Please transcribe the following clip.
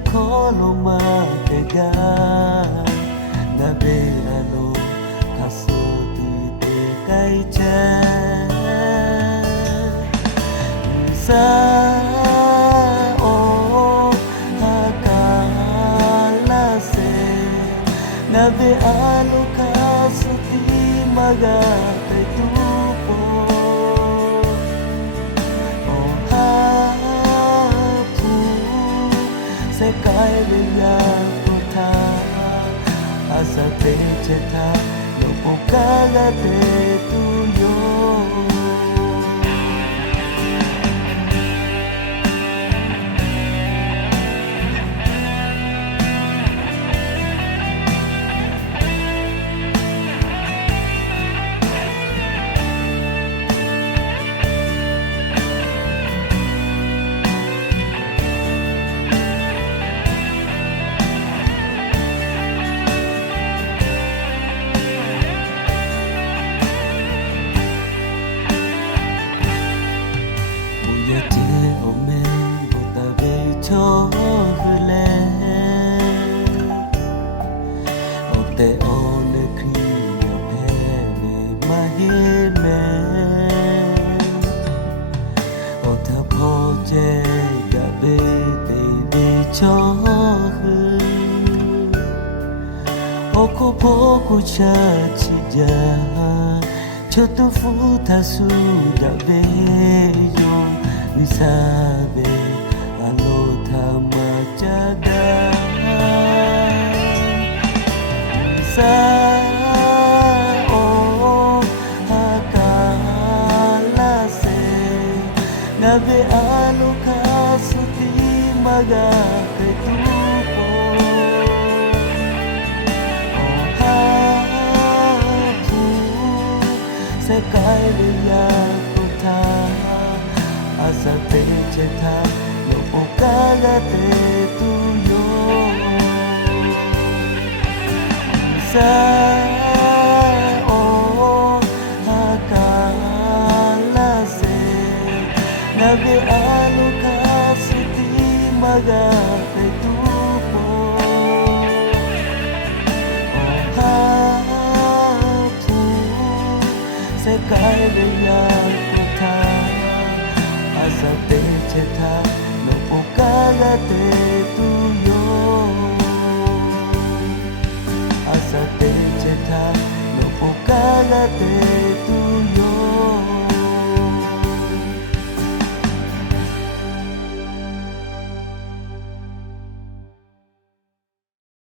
koloma tega na be alo kasoti te kai cha sa o hakala se na be alo kasoti maga te tupo Sekai liya kota asa te cheta lopo kala te tuyo Chohule Ote ole kriya pele mahime Ota poche gabe baby chohu Oko poku chachija Choto futa su gabe yo nisabe Majaga sa o hakala se nabe alo kasuti maga te tupo o hapu sekai liya kota asa te cheta Kala te tuyo sa o hakala se nabe alo kasiti maga te tupo o hapu sekai liya kota asa te cheta Kala te tuyo asa te cheta no kala te